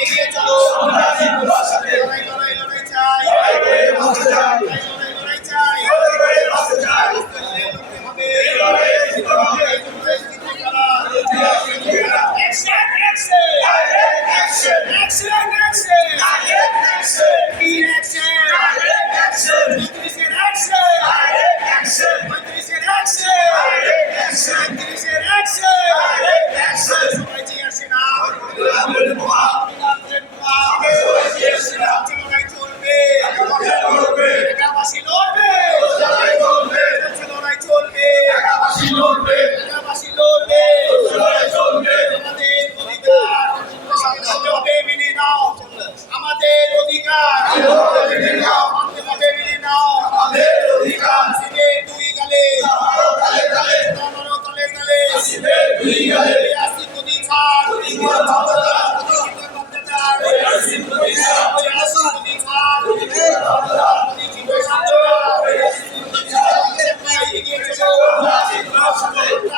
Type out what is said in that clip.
এগিয়ে চলো। লড়াই লড়াই লড়াই চাই। লড়াই চাই। লড়তে হবে। Action! Action! Action! Action! Action! Clean action! Action! Action! Action! Action! সবাই ঠিক আছে না? লড়াই চলবে। এলাকাবাসী লড়বে। লড়াই চলবে। এলাকাবাসী লড়বে। আমাদের অধিকার মানতে হবে, মেনে নাও। আমাদের অধিকার মানতে হবে, মেনে নাও। আসিবে দুই গালে। আমারও তালে তালে। আসি গদি ছাড়। আসি গদি ছাড়। এগিয়ে চলো।